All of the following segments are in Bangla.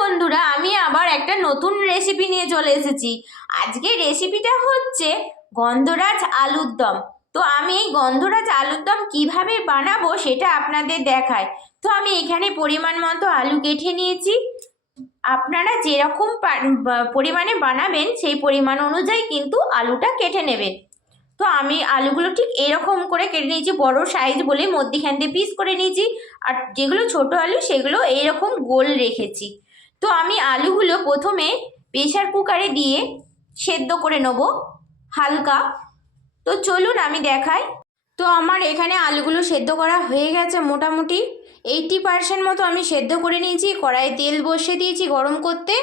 বন্ধুরা, আমি আবার একটা নতুন রেসিপি নিয়ে চলে এসেছি। আজকে রেসিপিটা হচ্ছে গন্ধরাজ আলুর দম। তো আমি এই গন্ধরাজ আলুর দম কীভাবে বানাবো সেটা আপনাদের দেখায় তো আমি এখানে পরিমাণ মতো আলু কেটে নিয়েছি। আপনারা যেরকম পরিমাণে বানাবেন, সেই পরিমাণ অনুযায়ী কিন্তু আলুটা কেটে নেবেন। তো আমি আলুগুলো ঠিক এরকম করে কেটে নিয়েছি, বড় সাইজ বলে মধ্যিখান দিয়ে পিস করে নিয়েছি। আর যেগুলো ছোট আলু, সেগুলো এইরকম গোল রেখেছি। তো আমি আলুগুলো প্রথমে প্রেশার কুকারে দিয়ে সেদ্ধ করে নেব হালকা। তো চলুন আমি দেখাই। তো আমার এখানে আলুগুলো সেদ্ধ করা হয়ে গেছে মোটামুটি। এইটটি পার্সেন্ট মতো আমি সেদ্ধ করে নিয়েছি, কড়াইয়ে তেল বসিয়ে দিয়েছি গরম করতে।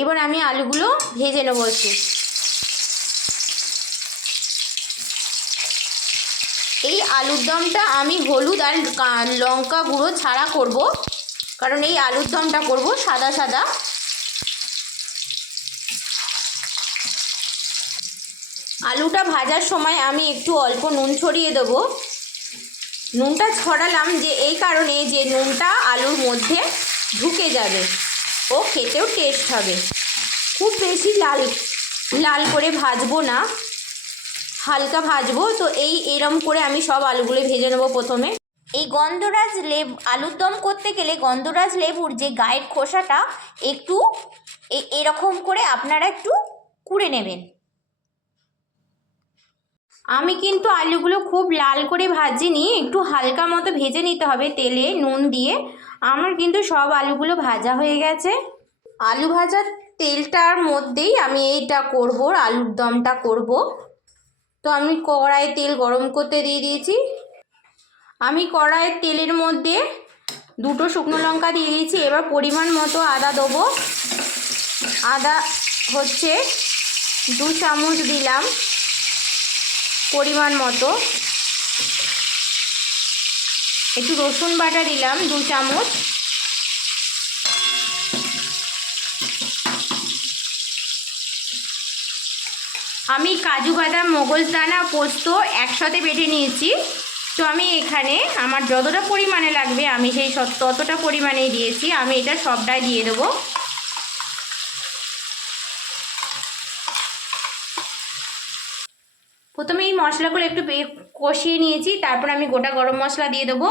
এবার আমি আলুগুলো ভেজে নেব একটু। এই আলুর দমটা আমি হলুদ আর লঙ্কা গুঁড়ো ছাড়া করব। কারণ এই আলুর দমটা করব সাদা সাদা। আলুটা ভাজার সময় আমি একটু অল্প নুন ছড়িয়ে দেবো। নুনটা ছড়ালাম যে এই কারণে যে নুনটা আলুর মধ্যে ঢুকে যাবে, ও খেতেও টেস্ট হবে। খুব বেশি লাল লাল করে ভাজবো না, হালকা ভাজবো। তো এই এরম করে আমি সব আলুগুলো ভেজে নেব প্রথমে। এই গন্ধরাজ লেবু আলুর দম করতে গেলে গন্ধরাজ লেবুর যে গায়ের খোসাটা একটু এ- এরকম করে আপনারা একটু কুড়ে নেবেন। আমি কিন্তু আলুগুলো খুব লাল করে ভাজিনি একটু হালকা মতো ভেজে নিতে হবে তেলে নুন দিয়ে। আমার কিন্তু সব আলুগুলো ভাজা হয়ে গেছে। আলু ভাজার তেলটার মধ্যেই আমি এইটা করব আলুর দমটা করব। তো আমি কড়াইয়ে তেল গরম করতে দিয়ে দিয়েছি। আমি কড়াইয়ের তেলের মধ্যে দুটো শুকনো লঙ্কা দিয়ে দিয়েছি, এবার পরিমাণ মতো আদা দেবো। আদা হচ্ছে দু চামচ দিলাম পরিমাণ মতো। একটু রসুন বাটা দিলাম দু চামচ। আমি কাজু বাদাম মোগলদানা পোস্ত একসাথে বেটে নিয়েছি। তো আমি এখানে আমার যতটা পরিমাণে লাগবে, আমি সেই ততটা পরিমাণেই দিয়েছি। আমি এটা সবটাই দিয়ে দেবো। প্রথমে এই মশলাগুলো একটু কষিয়ে নিয়েছি, তারপর আমি গোটা গরম মশলা দিয়ে দেবো।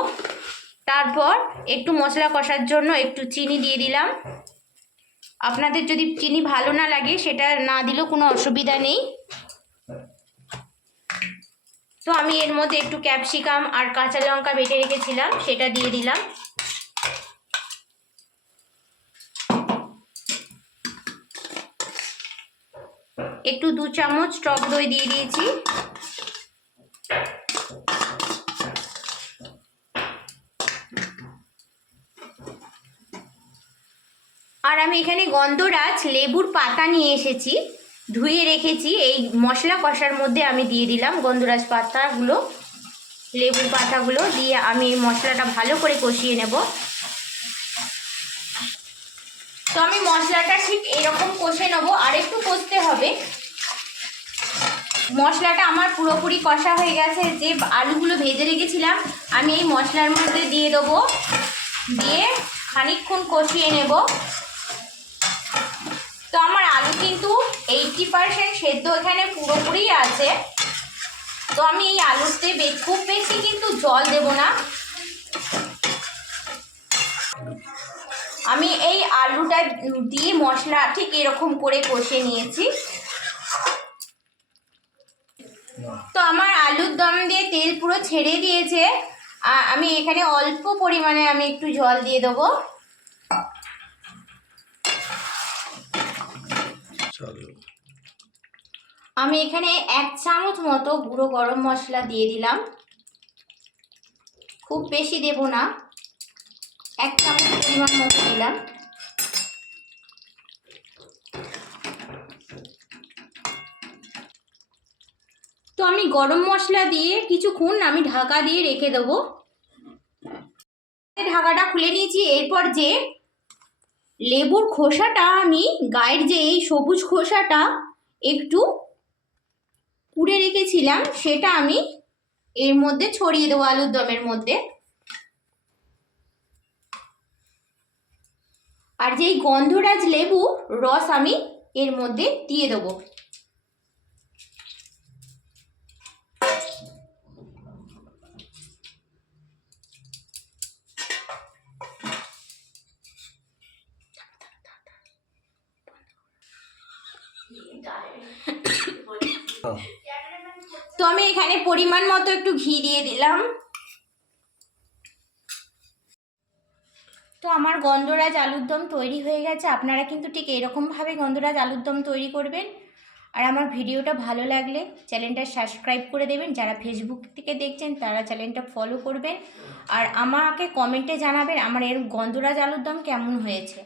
তারপর একটু মশলা কষার জন্য একটু চিনি দিয়ে দিলাম। আপনাদের যদি চিনি ভালো না লাগে, সেটা না দিলেও কোনো অসুবিধা নেই। তো আমি এর মধ্যে একটু ক্যাপসিকাম আর কাঁচা লঙ্কা বেটে রেখেছিলাম, সেটা দিয়ে দিলাম। একটু দু চামচ টক দই দিয়ে দিয়েছি। আর আমি এখানে গন্ধরাজ লেবুর পাতা নিয়ে এসেছি। ধুয়ে রেখেছি। এই মশলা কষার মধ্যে আমি দিয়ে দিলাম গন্ধরাজ পাতাগুলো লেবুর পাতাগুলো দিয়ে আমি এই মশলাটা ভালো করে কষিয়ে নেব। তো আমি মশলাটা ঠিক এরকম কষে নেব, আর একটু কষতে হবে। মশলাটা আমার পুরোপুরি কষা হয়ে গেছে, যে আলুগুলো ভেজে রেখেছিলাম, আমি এই মশলার মধ্যে দিয়ে দেবো। দিয়ে খানিকক্ষণ কষিয়ে নেব তো আমার আলু কিন্তু এইটটি পার্সেন্ট সেদ্ধ এখানে পুরোপুরি আছে। তো আমি এই আলুতে খুব বেশি কিন্তু জল দেব না। আমি এই আলুটা দিয়ে মশলা ঠিক এরকম করে কষে নিয়েছি। তো আমার আলুর দম দিয়ে তেল পুরো ছেড়ে দিয়েছে। আমি এখানে অল্প পরিমাণে আমি একটু জল দিয়ে দেবো। চলো। আমি এখানে এক চামচ মতো গুঁড়ো গরম মশলা দিয়ে দিলাম। খুব বেশি দেব না। এক চামচ পরিমাণ মতো দিলাম। তো আমি গরম মশলা দিয়ে কিছুক্ষণ আমি ঢাকা দিয়ে রেখে দেবো। ঢাকাটা খুলে নিয়েছি। এরপর যে লেবুর খোসাটা আমি গায়ের যে এই সবুজ খোসাটা একটু কুড়ে রেখেছিলাম, সেটা আমি এর মধ্যে ছড়িয়ে দেবো আলুর দমের মধ্যে। আর যেই গন্ধরাজ লেবু, রস আমি এর মধ্যে দিয়ে দেবো। তো আমি এখানে পরিমাণ মতো একটু ঘি দিয়ে দিলাম। তো আমার গন্ধরাজ আলুর দম তৈরি হয়ে গেছে। আপনারা কিন্তু ঠিক এরকমভাবে গন্ধরাজ আলুর দম তৈরি করবেন। আর আমার ভিডিওটা ভালো লাগলে চ্যানেলটা সাবস্ক্রাইব করে দেবেন। যারা ফেসবুক থেকে দেখছেন, তারা চ্যানেলটা ফলো করবেন। আর আমাকে কমেন্টে জানাবেন, আমার এর গন্ধরাজ আলুর দম কেমন হয়েছে।